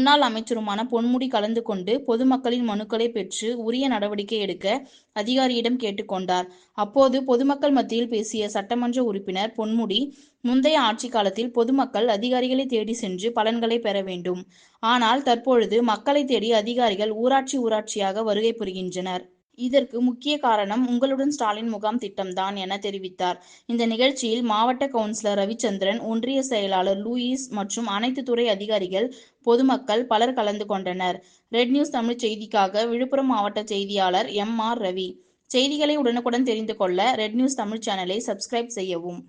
முன்னாள் அமைச்சருமான பொன்முடி கலந்து கொண்டு பொதுமக்களின் மனுக்களை பெற்று உரிய நடவடிக்கை எடுக்க அதிகாரியிடம் கேட்டுக்கொண்டார். அப்போது பொதுமக்கள் மத்தியில் பேசிய சட்டமன்ற உறுப்பினர் பொன்முடி, முந்தைய ஆட்சி காலத்தில் பொதுமக்கள் அதிகாரிகளை தேடி சென்று பலன்களை பெற வேண்டும். ஆனால் தற்பொழுது மக்களை தேடி அதிகாரிகள் ஊராட்சியாக வருகை புரிகின்றனர். இதற்கு முக்கிய காரணம் உங்களுடன் ஸ்டாலின் முகாம் திட்டம்தான் என தெரிவித்தார். இந்த நிகழ்ச்சியில் மாவட்ட கவுன்சிலர் ரவிச்சந்திரன், ஒன்றிய செயலாளர் லூயிஸ் மற்றும் அனைத்து துறை அதிகாரிகள், பொதுமக்கள் பலர் கலந்து கொண்டனர். ரெட் நியூஸ் தமிழ் செய்திக்காக விழுப்புரம் மாவட்ட செய்தியாளர் எம்.ஆர். ரவி. செய்திகளை உடனுக்குடன் தெரிந்து கொள்ள ரெட் நியூஸ் தமிழ் சேனலை சப்ஸ்கிரைப் செய்யவும்.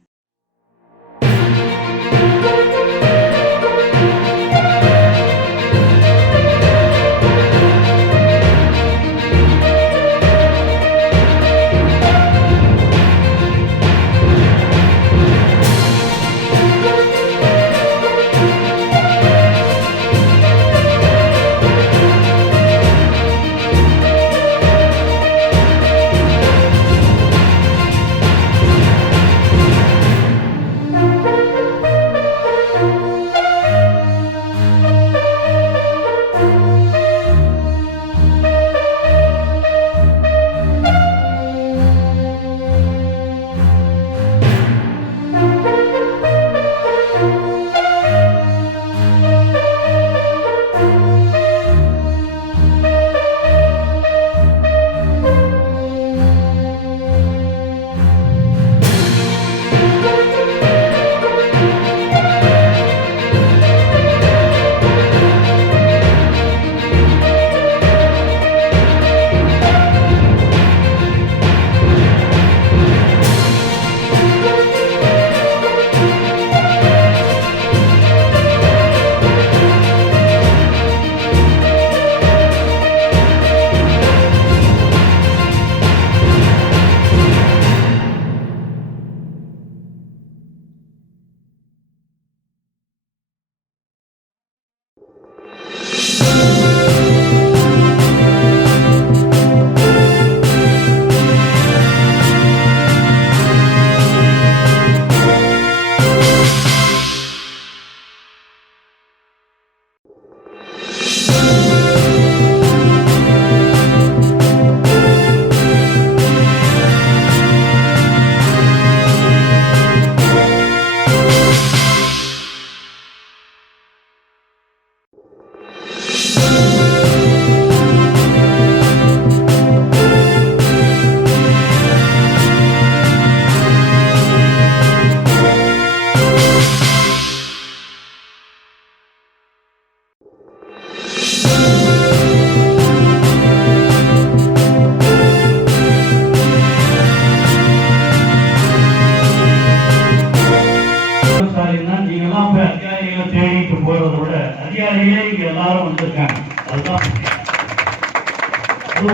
தேடிட்டு போறதை விட அதிகாரிகளே இங்க எல்லாரும் வந்திருக்காங்க. அதுதான்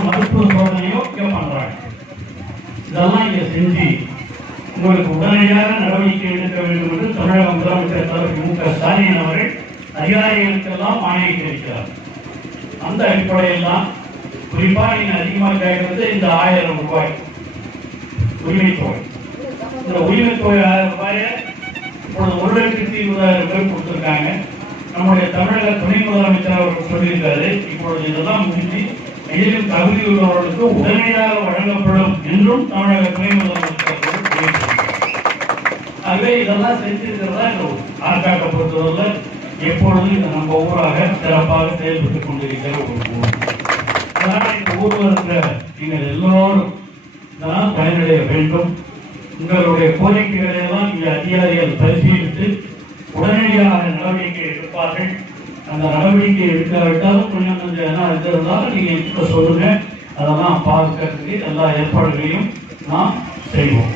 மருத்துவ சோதனையோ பண்றாங்க. இதெல்லாம் இங்க செஞ்சு உங்களுக்கு உடனடியாக நடவடிக்கை எடுக்க வேண்டும் என்று தமிழக முதலமைச்சர் தலைவர் மு.க. ஸ்டாலின் அவர்கள் அதிகாரிகளுக்கெல்லாம் ஆணையிட்டிருக்கிறார். அந்த அடிப்படையில் தான் குறிப்பா நீங்க அதிகமாக கேட்கறது இந்த 1000 ரூபாய் உரிமைத்தொகை. இந்த உரிமைத்தொகை 1000 ரூபாயை இப்பொழுது 1,20,000 பேர் கொடுத்திருக்காங்க. நம்முடைய தமிழக துணை முதலமைச்சர் அவர்கள் சொல்லியிருக்காரு, இப்பொழுது இதெல்லாம் முடிஞ்சு மேலும் தகுதி உள்ளவர்களுக்கு உடனடியாக வழங்கப்படும் என்றும் தமிழக துணை முதலமைச்சர் ஆகவே இதெல்லாம் செஞ்சிருக்கிறதா இந்த ஆற்காட்டை பொறுத்தவரை எப்பொழுதும் இந்த நம்ம ஊராக சிறப்பாக செயல்பட்டுக் கொண்டிருக்கிற ஒரு ஊர். அதனால் இந்த ஊரில் இருக்கிற நீங்கள் எல்லோரும் தான் பயனடைய வேண்டும். உங்களுடைய கோரிக்கைகளை எல்லாம் இந்த அதிகாரிகள் பரிசீலித்து உடனடியாக நடவடிக்கை எடுப்பார்கள். அந்த நடவடிக்கை எடுக்காவிட்டாலும் கொஞ்சம் இருக்கிறதால நீங்க சொல்லுங்க. அதெல்லாம் பார்க்கறதுக்கு எல்லா ஏற்பாடுகளையும் நாம் செய்வோம்.